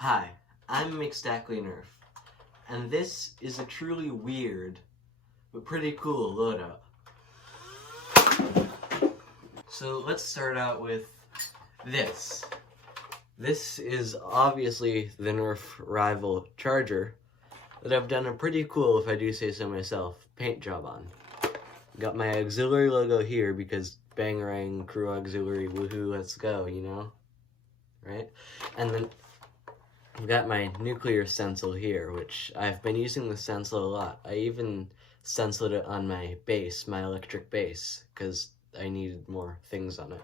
Hi, I'm McStackly Nerf, and this is a truly weird, but pretty cool loadout. So let's start out with this. This is obviously the Nerf rival Charger that I've done a pretty cool, if I do say so myself, paint job on. Got my auxiliary logo here because Bangarang, crew auxiliary, woohoo, let's go, you know? Right? And then I've got my nuclear stencil here, which I've been using the stencil a lot. I even stenciled it on my bass, my electric bass, because I needed more things on it.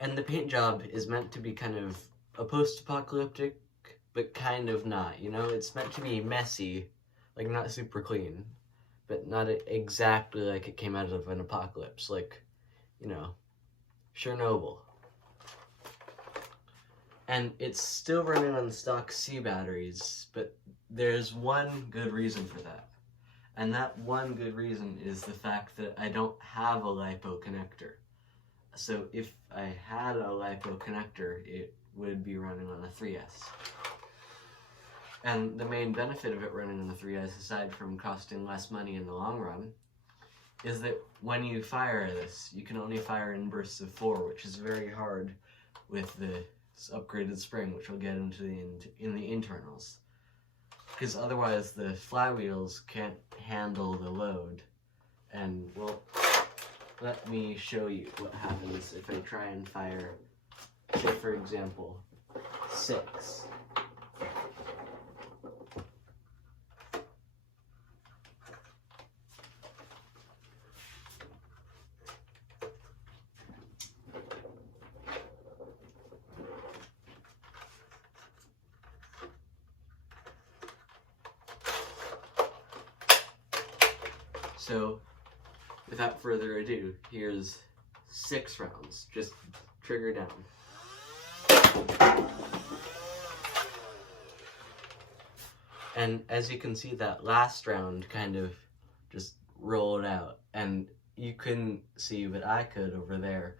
And the paint job is meant to be kind of a post-apocalyptic, but kind of not, you know? It's meant to be messy, like not super clean, but not exactly like it came out of an apocalypse, like, you know, Chernobyl. And it's still running on stock C batteries, but there's one good reason for that. And that one good reason is the fact that I don't have a LiPo connector. So if I had a LiPo connector, it would be running on a 3S. And the main benefit of it running on the 3S, aside from costing less money in the long run, is that when you fire this, you can only fire in bursts of 4, which is very hard with the upgraded spring, which we'll get into in the internals, because otherwise the flywheels can't handle the load. And well, let me show you what happens if I try and fire, say for example, 6. So, without further ado, here's 6 rounds, just trigger down. And as you can see, that last round kind of just rolled out, and you couldn't see, but I could over there.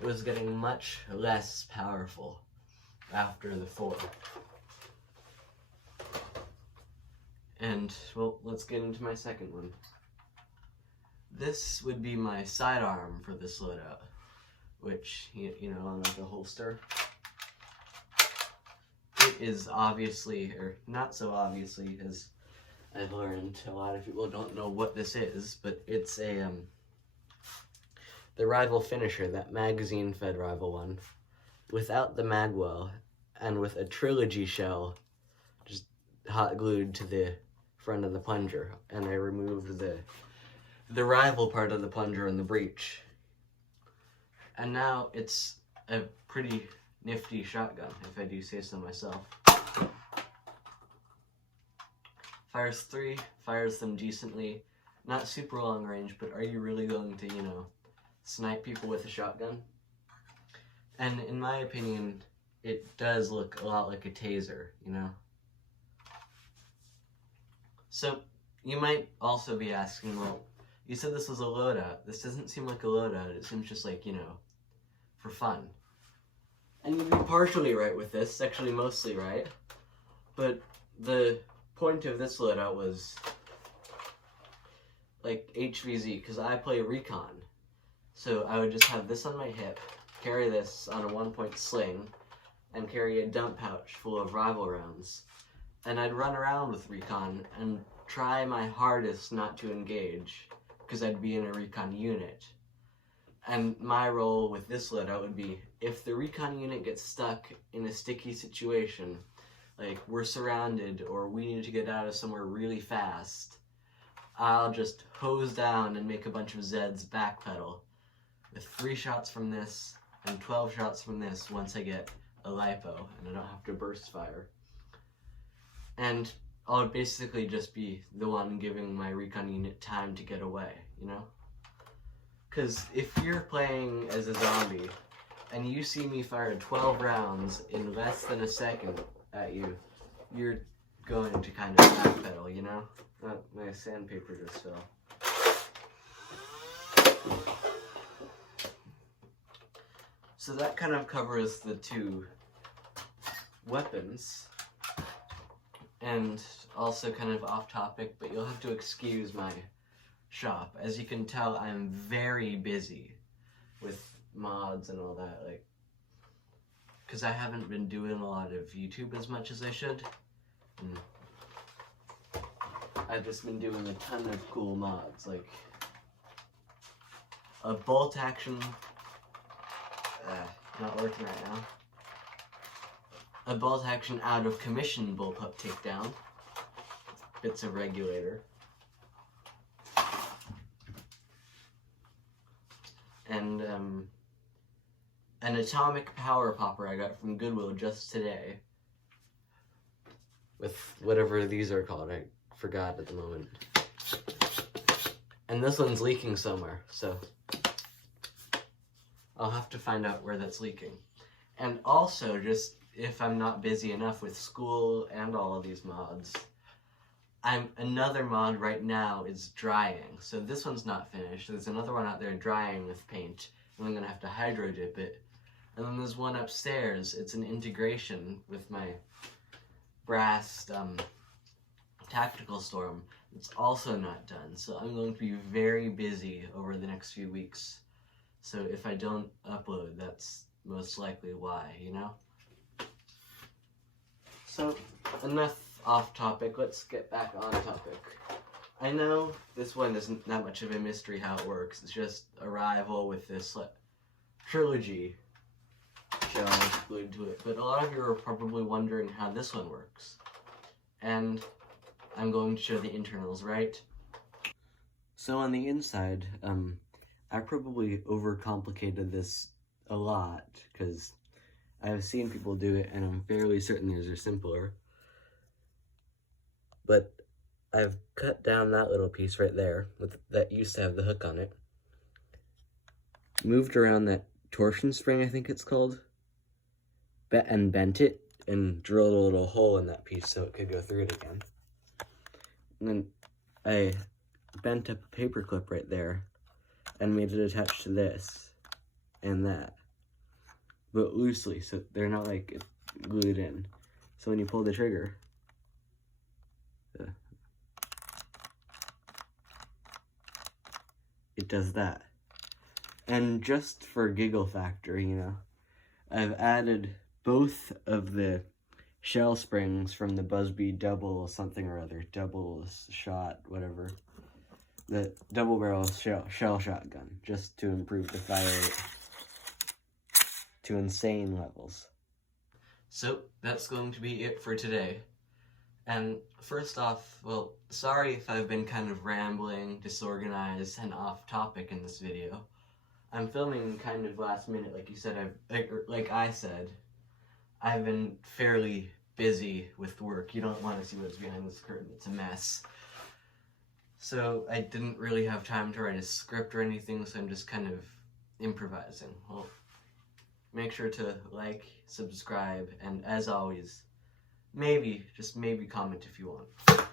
It was getting much less powerful after the 4. And, well, let's get into my second one. This would be my sidearm for this loadout, which, you know, on like a holster. It is obviously, or not so obviously, as I've learned, a lot of people don't know what this is, but it's the Rival Finisher, that magazine-fed Rival one, without the magwell, and with a trilogy shell just hot glued to the front of the plunger, and I removed the rival part of the plunger and the breech. And now it's a pretty nifty shotgun, if I do say so myself. Fires 3, fires them decently. Not super long range, but are you really going to, you know, snipe people with a shotgun? And in my opinion, it does look a lot like a taser, you know? So, you might also be asking, well, you said this was a loadout. This doesn't seem like a loadout. It seems just like, you know, for fun. And you'd be partially right with this, actually mostly right. But the point of this loadout was like HVZ, because I play recon. So I would just have this on my hip, carry this on a 1-point sling, and carry a dump pouch full of rival rounds. And I'd run around with recon and try my hardest not to engage, because I'd be in a recon unit. And my role with this loadout would be, if the recon unit gets stuck in a sticky situation, like we're surrounded or we need to get out of somewhere really fast, I'll just hose down and make a bunch of Zeds backpedal with 3 shots from this and 12 shots from this once I get a LiPo and I don't have to burst fire. And I'll basically just be the one giving my recon unit time to get away, you know? Because if you're playing as a zombie and you see me fire 12 rounds in less than a second at you, you're going to kind of backpedal, you know? My sandpaper just fell. So that kind of covers the weapons. And also kind of off topic, but you'll have to excuse my shop. As you can tell, I'm very busy with mods and all that, like, because I haven't been doing a lot of YouTube as much as I should. And I've just been doing a ton of cool mods, like a bolt action, not working right now. A bolt action out of commission bullpup takedown. Bits of regulator. And an atomic power popper I got from Goodwill just today. With whatever these are called, I forgot at the moment. And this one's leaking somewhere, so I'll have to find out where that's leaking. And also, just if I'm not busy enough with school and all of these mods, another mod right now is drying. So this one's not finished. There's another one out there drying with paint, and I'm gonna have to hydro dip it. And then there's one upstairs. It's an integration with my brass tactical storm. It's also not done. So I'm going to be very busy over the next few weeks. So if I don't upload, that's most likely why, you know? So, enough off topic, let's get back on topic. I know this one isn't that much of a mystery how it works, it's just a rival with this trilogy shell glued to it, but a lot of you are probably wondering how this one works. And I'm going to show the internals, right? So on the inside, I probably overcomplicated this a lot, because I've seen people do it, and I'm fairly certain these are simpler. But I've cut down that little piece right there, that used to have the hook on it. Moved around that torsion spring, I think it's called. And bent it, and drilled a little hole in that piece so it could go through it again. And then I bent up a paper clip right there, and made it attach to this, and that. But loosely, so they're not like glued in. So when you pull the trigger, it does that. And just for giggle factor, you know, I've added both of the shell springs from the Busby double something or other, double shot, whatever. The double barrel shell shotgun, just to improve the fire rate to insane levels. So that's going to be it for today. And first off, well, sorry if I've been kind of rambling, disorganized, and off topic in this video. I'm filming kind of last minute, like you said. Like I said, I've been fairly busy with work. You don't want to see what's behind this curtain. It's a mess. So I didn't really have time to write a script or anything, so I'm just kind of improvising. Well, make sure to like, subscribe, and as always, maybe, just maybe comment if you want.